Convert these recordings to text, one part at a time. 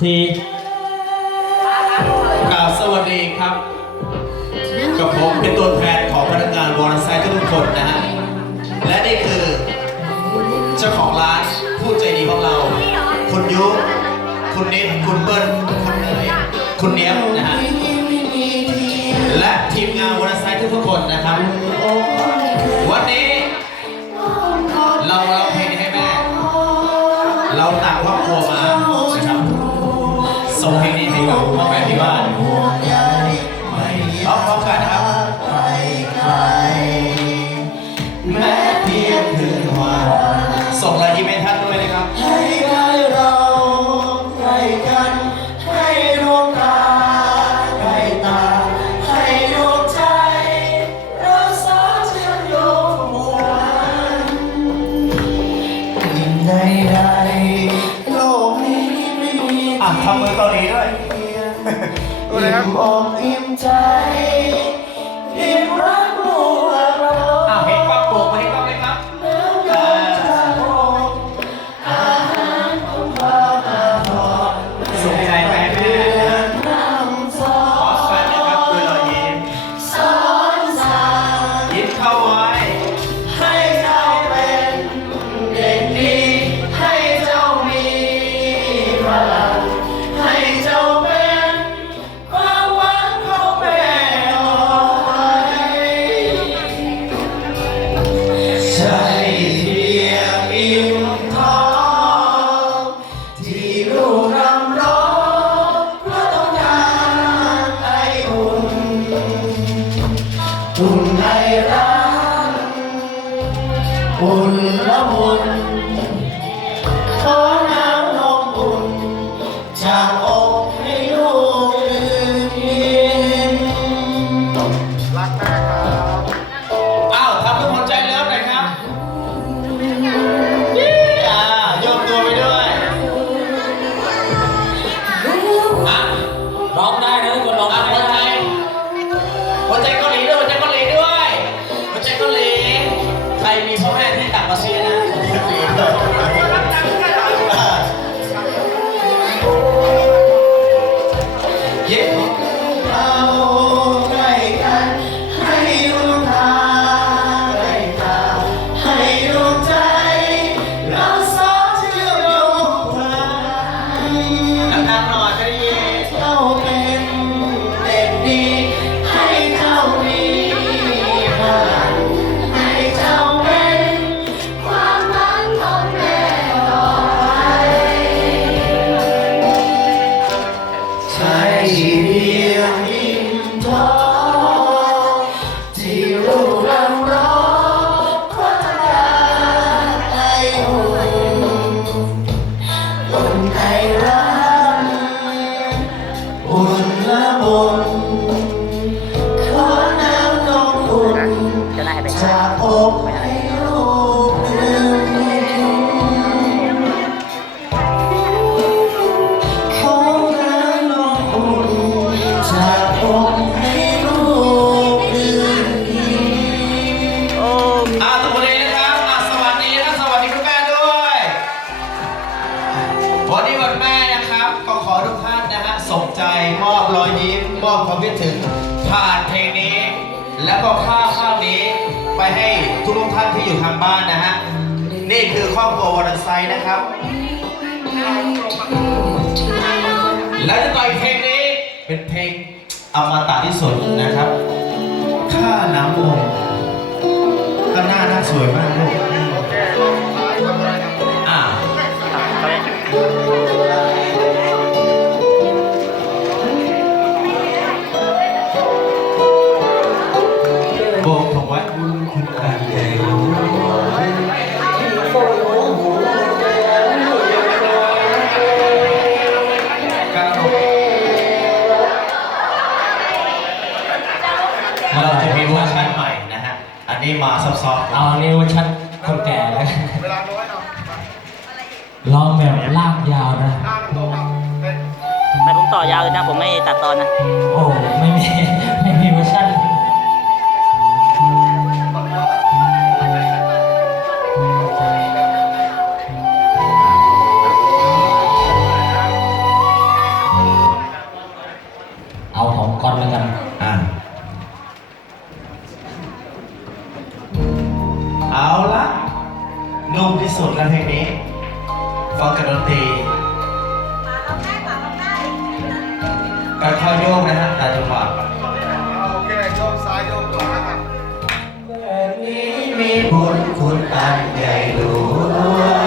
สี่กราวสวัสดีครับ กับผมเป็นตัวแทนของพนักงานวอร์ไซต์ทุกคนนะฮะ และนี่คือ เจ้าของร้านผู้ใจดีของเรา คุณยุคุณนิ่มคุณเบิ้ลคุณเนยคุณเนี้ยนะฮะ และทีมงานวอร์ไซต์ทุกคนนะครับ ละมุนขอนา แล้วก็ข้าวข้าวนี้ไปให้ทุกทุกท่านที่อยู่ทางบ้านนะฮะ นี่คือครอบครัววอร์ไซนะครับ และจะต่อยเพลงนี้เป็นเพลงอมตะที่สุดนะครับ ข้าน้ำลงก็หน้าหน้าสวยมากลูก นี้มาซับซ้อนเอาเนี้วชัดคนแก่แล้วเวลาน้อยเนาะลองแบบลากยาวนะ แต่ผมต่อยาวเลยนะ ผมไม่ตัดตอนนะ โอ้ไม่มี บุญคุณอันใหญ่หลวง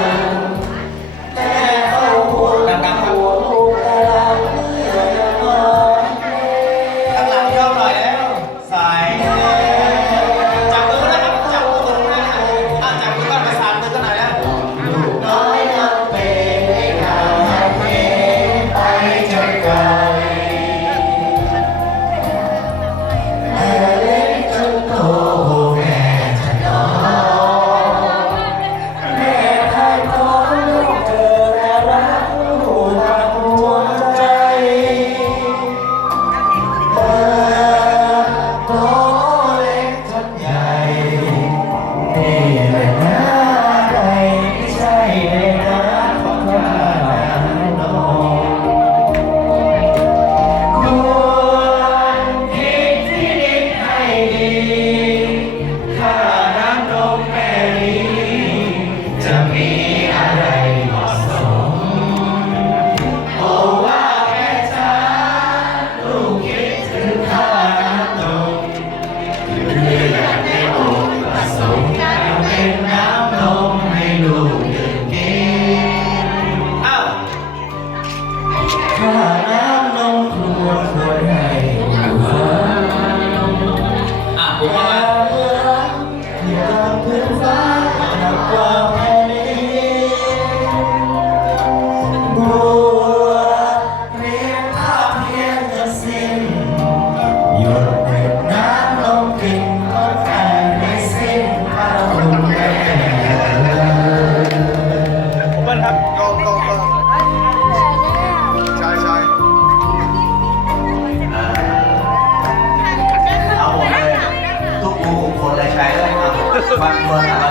ฟันคนอะไร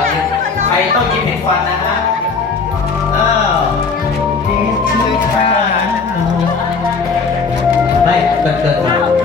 ใครต้องยิ้มเห็นฟันนะฮะเออไม่เกิดเกิด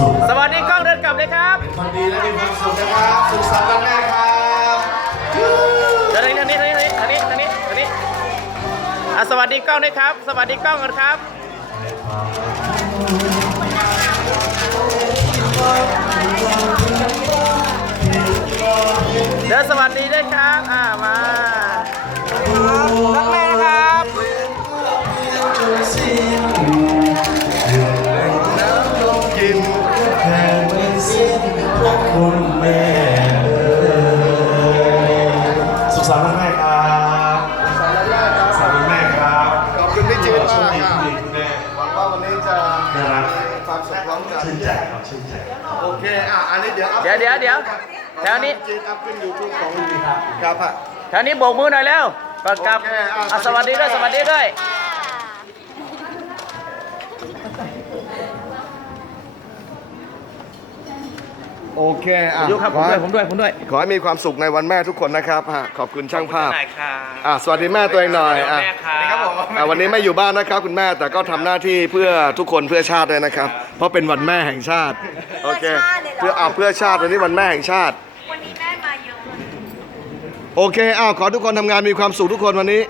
สุข สวัสดีกล้องเดินกลับเลยครับคนดีและมีความสุขนะครับสุขสันต์วันแม่ครับเดินทางนี้ทางนี้ทางนี้ทางนี้ทางนี้อะสวัสดีกล้องด้วยครับ สวัสดีกล้องกันครับ เดินสวัสดีด้วยครับ อ่ามา สุขสันต์วันแม่ครับสุขสันต์วันแม่ครับสุขสันต์วันแม่ครับขอบคุณพี่จีนมากดีค่ะดีคุณแม่หวังว่าวันนี้จะน่ารักมีความสุขพร้อมกันชื่นใจครับชื่นใจโอเคอะอันนี้เดี๋ยวอัพเดี๋ยวเดี๋ยวเดี๋ยวแถวนี้จีนอัพขึ้นยูทูบของครับอะแถวนี้โบกมือหน่อยแล้วประกับโอเคอะอะสวัสดีด้วยสวัสดีด้วย โอเคอะยุครับผมด้วยผมด้วยผมด้วยขอให้มีความสุขในวันแม่ทุกคนนะครับฮะขอบคุณช่างภาพได้ครับอะสวัสดีแม่ตัวเองหน่อยอะแม่ครับผมอะวันนี้ไม่อยู่บ้านนะครับคุณแม่แต่ก็ทำหน้าที่เพื่อทุกคนเพื่อชาติด้วยนะครับ เพราะเป็นวันแม่แห่งชาติโอเคเพื่ออะเพื่อชาติวันนี้วันแม่แห่งชาติ วันนี้แม่มาเยอะโอเคอ้าวขอทุกคนทำงานมีความสุขทุกคนวันนี้